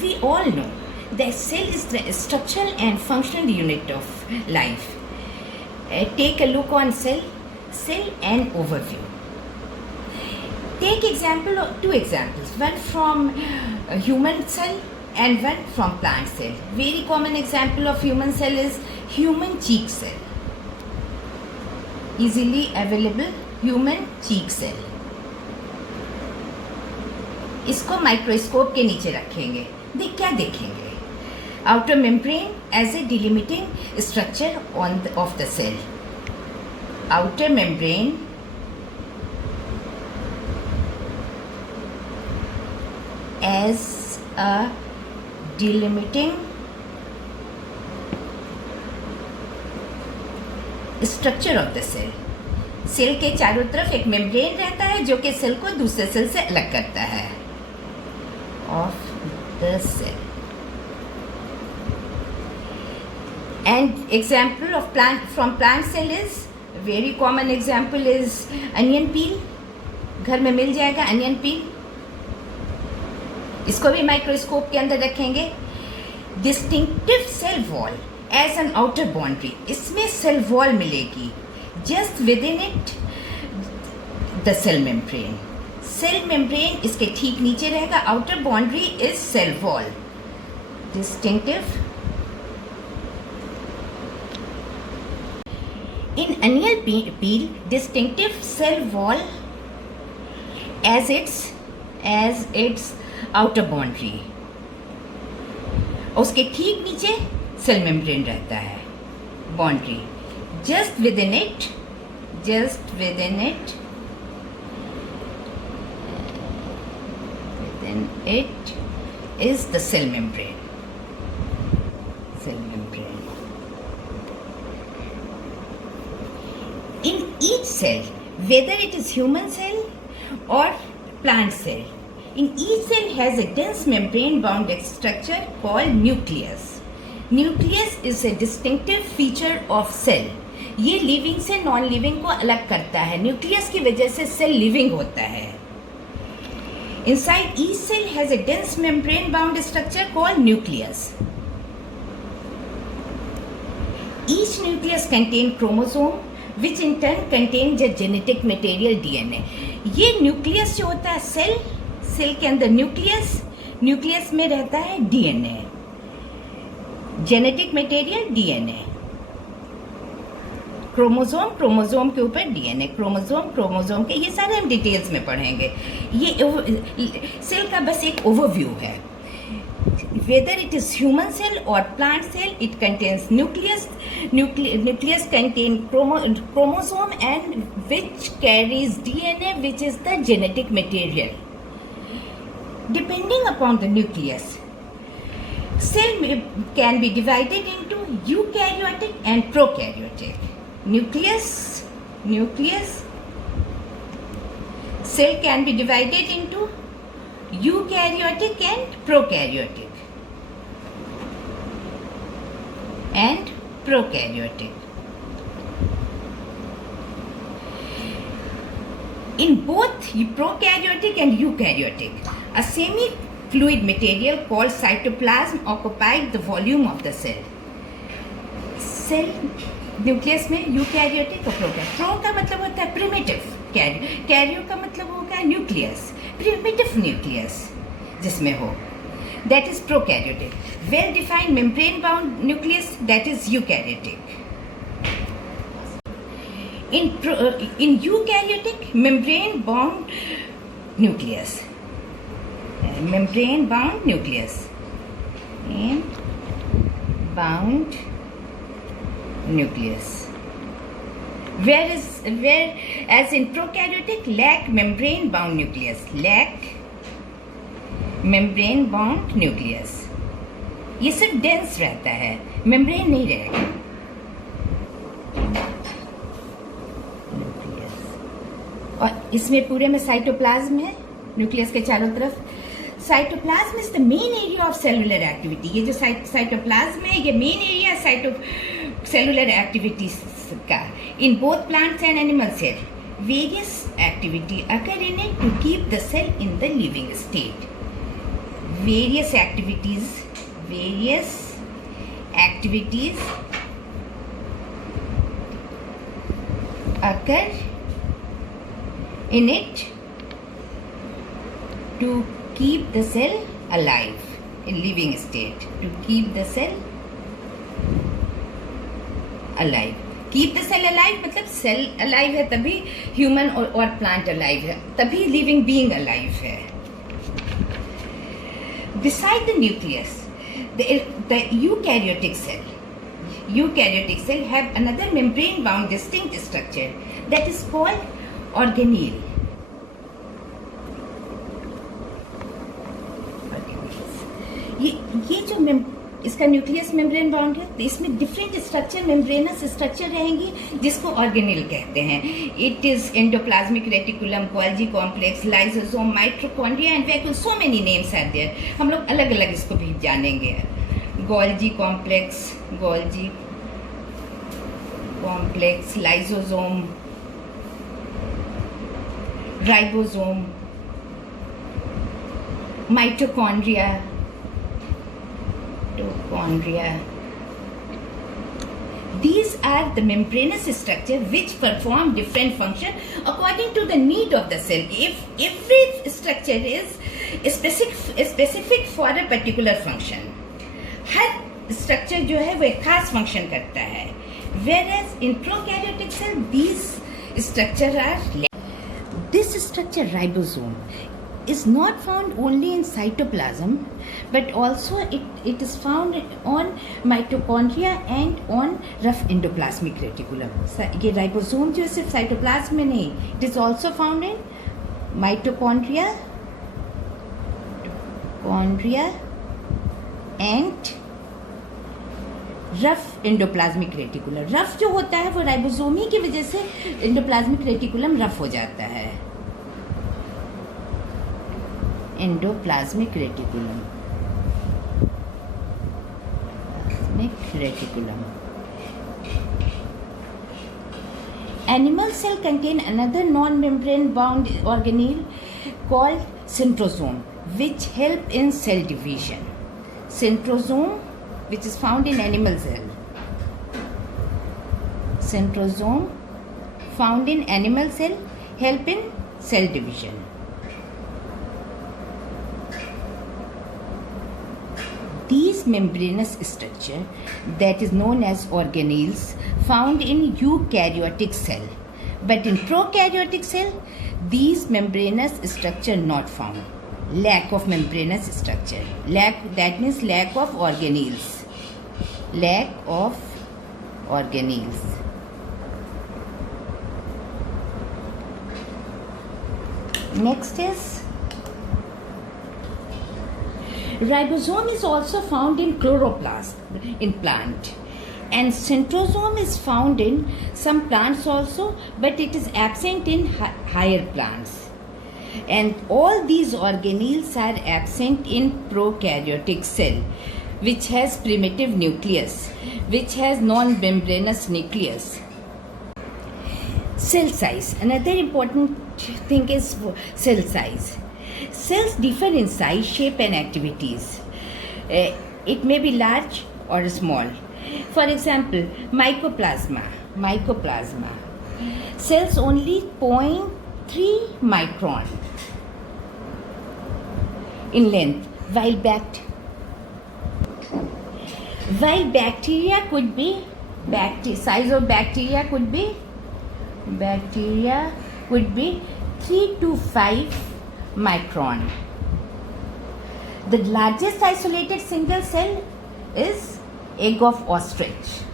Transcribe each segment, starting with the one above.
We all know that cell is the structural and functional unit of life. Take a look on cell and overview. Take two examples, one from a human cell and one from plant cell. Very common example of human cell is human cheek cell. Easily available human cheek cell. इसको microscope के नीचे रखेंगे, क्या देखेंगे? Outer membrane as a delimiting structure of the cell. Outer membrane as a delimiting structure of the cell. Cell के चारों तरफ एक मेम्ब्रेन रहता है जो कि सेल को दूसरे सेल से अलग करता है. Of the cell. And example of from plant cell is, very common example is onion peel. घर में मिल जाएगा onion peel. इसको भी माइक्रोस्कोप के अंदर रखेंगे. Distinctive cell wall as an outer boundary. इसमें cell wall मिलेगी. Just within it the cell membrane. Cell membrane इसके ठीक नीचे रहेगा. Outer boundary is cell wall. Distinctive. In onion peel, distinctive cell wall as its outer boundary. उसके ठीक नीचे cell membrane रहता है. Boundary. Just within it is the cell membrane. In each cell, whether it is human cell or plant cell, in each cell has a dense membrane bound structure called nucleus. Nucleus is a distinctive feature of cell. ये living से non living को अलग करता है. Nucleus की वजह से cell living होता है. Inside each cell has a dense membrane bound structure called nucleus. Each nucleus contains chromosome which in turn contain the genetic material DNA. ये न्यूक्लियस जो होता है सेल के अंदर न्यूक्लियस में रहता है DNA, genetic material DNA. Chromosome के ऊपर DNA, क्रोमोसोम के, ये सारे हम डिटेल्स में पढ़ेंगे. ये सेल का बस एक ओवरव्यू है. Whether it is human cell or plant cell, it contains nucleus. Nucleus contains chromosome and which carries DNA, which is the genetic material. Depending upon the nucleus, cell can be divided into eukaryotic and prokaryotic. Nucleus cell can be divided into eukaryotic and prokaryotic. In both prokaryotic and eukaryotic, a semi-fluid material called cytoplasm occupied the volume of the cell. Cell nucleus में eukaryotic और prokaryotic. Pro का मतलब होता है primitive, Cairo का मतलब होगा nucleus, primitive nucleus जिसमें हो, that is prokaryotic. Well defined membrane bound nucleus, that is eukaryotic. In eukaryotic, membrane bound nucleus. Whereas in prokaryotic, lack membrane bound nucleus. ये सिर्फ डेंस रहता है, मेम्ब्रेन नहीं रहेगा. और इसमें पूरे में साइटोप्लाज्म है न्यूक्लियस के चारों तरफ. Cytoplasm is the main area of cellular activity. ये जो साइटोप्लाज्म है ये मेन एरिया सेलुलर एक्टिविटीज का. In both plants and animal cell, various activity occur in it to keep the cell in the living state. various activities occur in it to keep the cell alive in living state, to keep the cell alive. Keep the cell alive मतलब cell alive है तभी human और plant alive है, तभी living being alive है. Beside the nucleus, the eukaryotic cell have another membrane-bound distinct structure that is called organelle. ये जो इसका न्यूक्लियस मेम्ब्रेन बाउंड है, तो इसमें डिफरेंट स्ट्रक्चर, मेम्ब्रेनस स्ट्रक्चर रहेंगी जिसको ऑर्गेनेल कहते हैं. It is endoplasmic reticulum, Golgi complex, lysosome, mitochondria and vacuole. So many names are there. हम लोग अलग अलग इसको भी जानेंगे. Golgi complex, lysosome, ribosome, mitochondria. These are the membranous structure which perform different function according to the need of the cell. If every structure is specific for a particular function, her structure जो है वो एक खास function करता है. Whereas in prokaryotic cell, these structure are. This structure, ribosome, is not found only in cytoplasm, but also it is found on mitochondria and on rough endoplasmic reticulum. ये ribosome जो है सिर्फ साइटोप्लाज्म में नहीं, it is also found in mitochondria and rough endoplasmic reticulum. Rough जो होता है वो राइबोसोम ही की वजह से एंडोप्लाज्मिक रेटिकुलम रफ हो जाता है. Endoplasmic reticulum. Animal cell contain another non-membrane bound organelle called centrosome, which help in cell division. Centrosome, which is found in animal cell. Centrosome found in animal cell help in cell division. These membranous structure that is known as organelles found in eukaryotic cell, but in prokaryotic cell these membranous structure not found. Lack of membranous structure. That means lack of organelles. Next is ribosome is also found in chloroplast in plant, and centrosome is found in some plants also, but it is absent in higher plants. And all these organelles are absent in prokaryotic cell, which has primitive nucleus, which has non-membranous nucleus. Cell size. Another important thing is cell size. Cells differ in size, shape and activities. It may be large or small. For example, mycoplasma. Cells only 0.3 micron in length, while bacteria could be, size of bacteria could be 3 to 5 micron. The largest isolated single cell is egg of ostrich's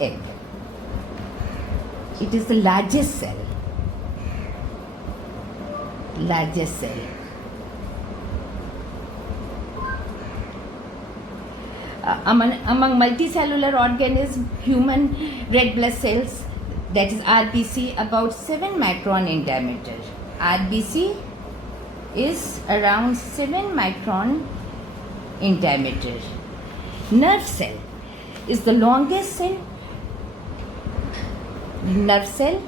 egg. It is the largest cell. Among multicellular organisms, human red blood cells, that is RBC, about 7 micron in diameter. RBC is around 7 micron in diameter. Nerve cell is the longest cell. Nerve cell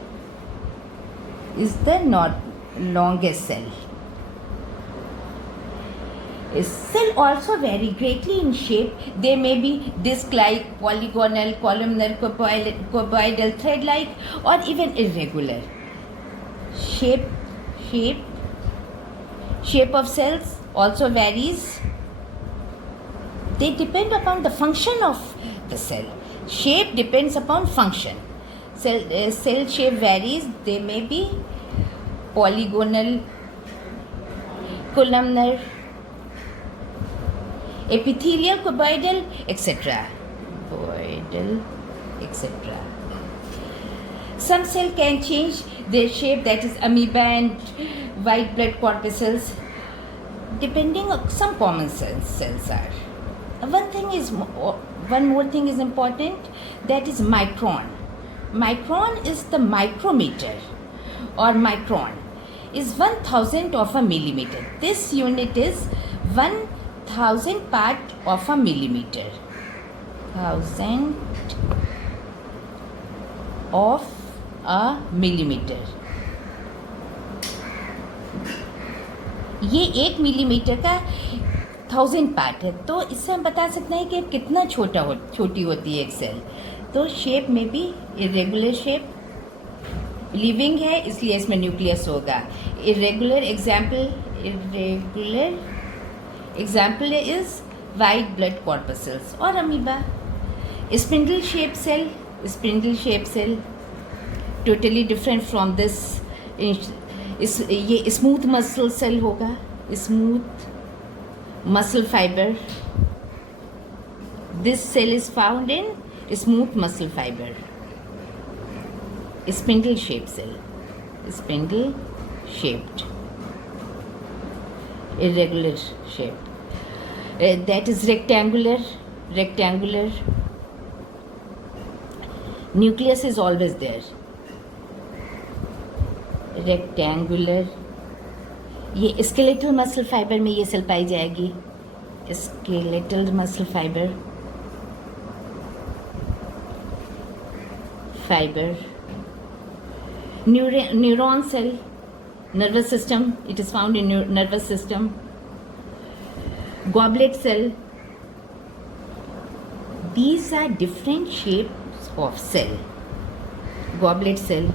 is the longest cell. Cell also vary greatly in shape. They may be disc-like, polygonal, columnar, cuboidal, thread-like, or even irregular. Shape of cells also varies. They depend upon the function of the cell. Shape depends upon function. Cell shape varies. They may be polygonal, columnar, epithelial, cuboidal, etc. Some cell can change their shape, that is amoeba and white blood corpuscles, depending on some common cells are. One more thing is important, that is micron. Micron is the micrometer, or micron is 1,000th of a millimeter. This unit is 1,000 part of a millimeter. 1,000 of a millimeter. ये 1 millimetre का 1000 part है, तो इससे हम बता सकते हैं कि कितना छोटी होती है एक सेल. तो शेप में भी इरेगुलर शेप, लिविंग है इसलिए इसमें न्यूक्लियस होगा. Irregular example is white blood corpuscles और amoeba. Spindle shape cell totally different from this. ये स्मूथ मसल सेल होगा, smooth muscle fiber. This cell is found in smooth muscle fiber. Spindle shaped cell, spindle shaped, irregular shape. That is rectangular. Nucleus is always there. Rectangular. ये skeletal muscle fibre में ये cell पाई जाएगी. Skeletal muscle fibre. Neuron cell, nervous system, it is found in nervous system. Goblet cell. These are different shapes of cell. Goblet cell.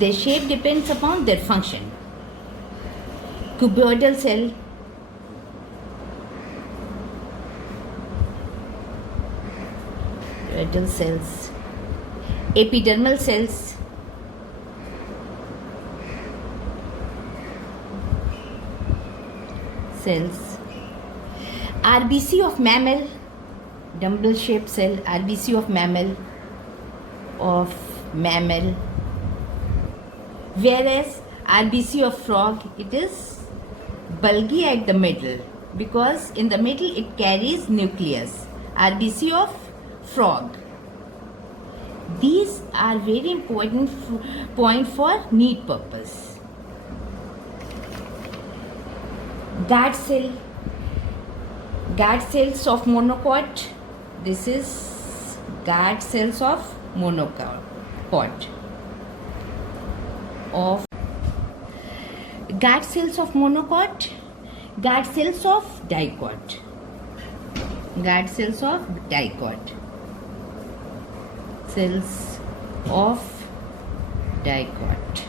Their shape depends upon their function. Cuboidal cell. Cuboidal cells. Epidermal cells. RBC of mammal. Dumbbell shaped cell. RBC of mammal. Whereas RBC of frog, it is bulgy at the middle, because in the middle it carries nucleus. RBC of frog. These are very important point for need purpose. Guard cells of monocot. This is guard cells of monocot. Guard cells of monocot, guard cells of dicot. Cells of dicot.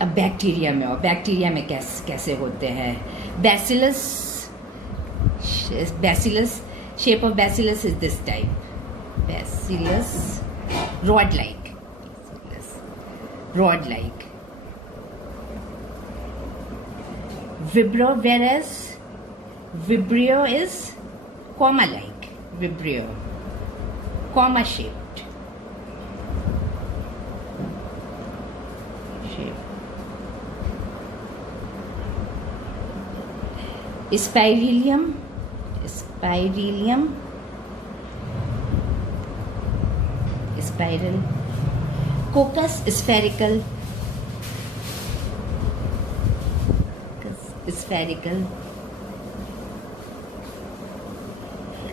अब bacteria में कैसे होते हैं. Bacillus, shape of bacillus is this type. Bacillus, rod-like. Vibrio, whereas Vibrio is comma-like. Comma-shaped. Spirillum. Spiral. Coccus, spherical.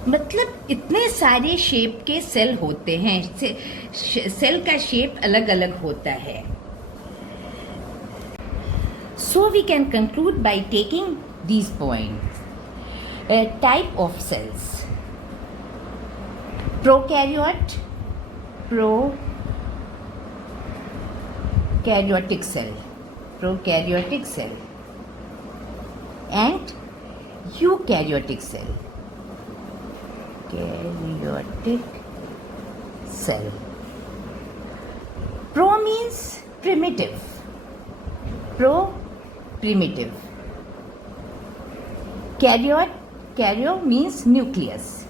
मतलब इतने सारे shape के cell होते हैं. सेल का शेप अलग अलग होता है. So we can conclude by taking these points. Type of cells: prokaryotic cell, and eukaryotic cell. Pro means primitive. Primitive. Karyo means nucleus.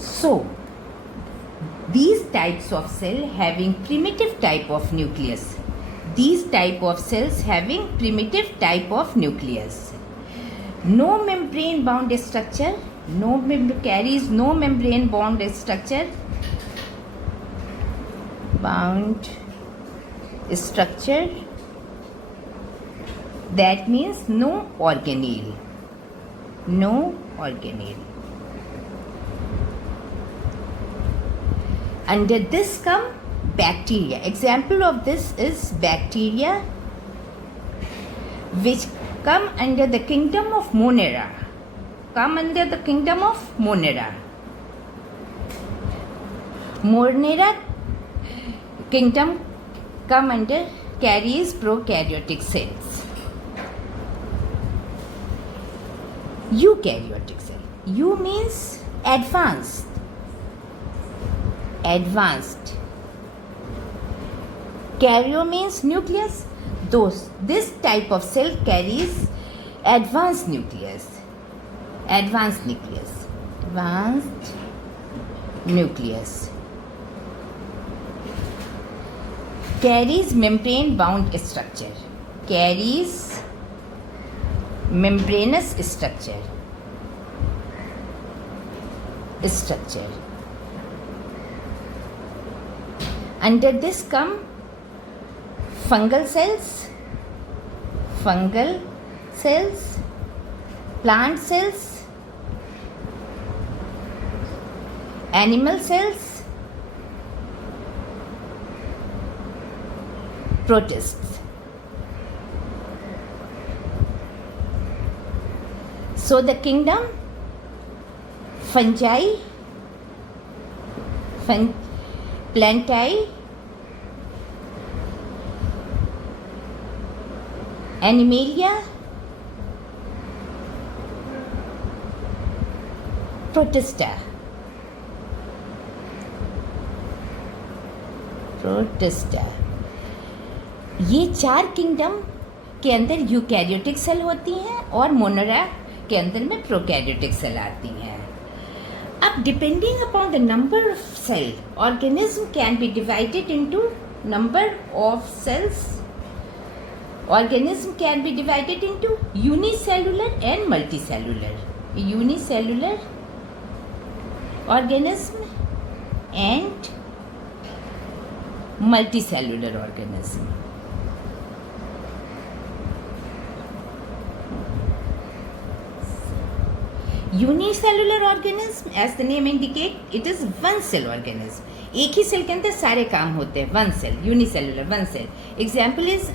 So these types of cell having primitive type of nucleus. These type of cells having primitive type of nucleus. No membrane bound structure. Carries no membrane bound structure. That means no organelle. Under this come bacteria. Example of this is bacteria, which come under the kingdom of Monera. Monera kingdom come under carries prokaryotic cells. Eukaryotic cell. U means advanced. Karyo means nucleus. This type of cell carries advanced nucleus. Carries membrane bound structure. Membranous structure. Under this come fungal cells, plant cells, animal cells, protists. So the kingdom fungi, plantae, Animalia, Protista. ये 4 kingdom के अंदर eukaryotic cell होती हैं और Monera के अंदर में prokaryotic cell आती हैं. अब depending upon the number of cell, organism can be divided into number of cells. Organism can be divided into unicellular and multicellular. Unicellular organism and multicellular organism. Unicellular organism, as the name indicates, it is one cell organism. एक ही cell के अंदर सारे काम होते हैं. One cell, unicellular, one cell. Example is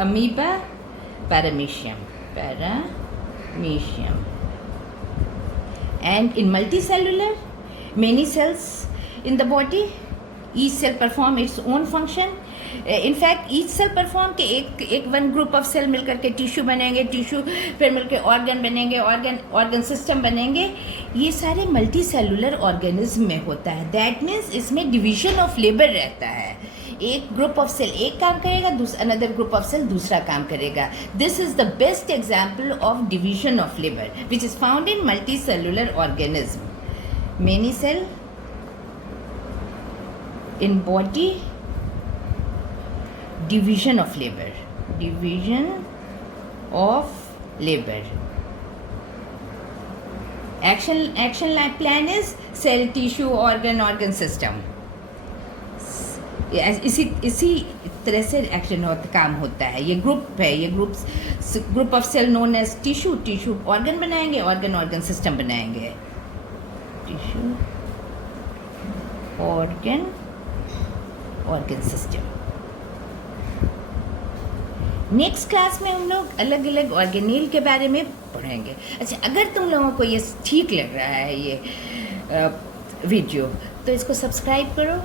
amoeba paramecium. And in multicellular, many cells in the body, each cell perform its own function. In fact, each cell perform के एक one group of cell मिलकर के tissue बनेंगे, tissue फिर मिलकर organ बनेंगे, organ system बनेंगे. ये सारे मल्टी सेलुलर ऑर्गेनिज्म में होता है. दैट मीन्स इसमें डिवीजन ऑफ लेबर रहता है. एक ग्रुप ऑफ सेल एक काम करेगा, अनदर ग्रुप ऑफ सेल दूसरा काम करेगा. This is the best example of division of labour which is found in multicellular organism. Many cell in body, division of labor. Action plan is cell, tissue, organ system. इसी तरह से action काम होता है. ये group है, ये group of cell known as tissue organ बनाएंगे, ऑर्गन सिस्टम बनाएंगे. Tissue, organ, organ system. Next class में हम लोग अलग अलग ऑर्गेनेल के बारे में पढ़ेंगे। अच्छा, अगर तुम लोगों को ये ठीक लग रहा है ये वीडियो, तो इसको सब्सक्राइब करो,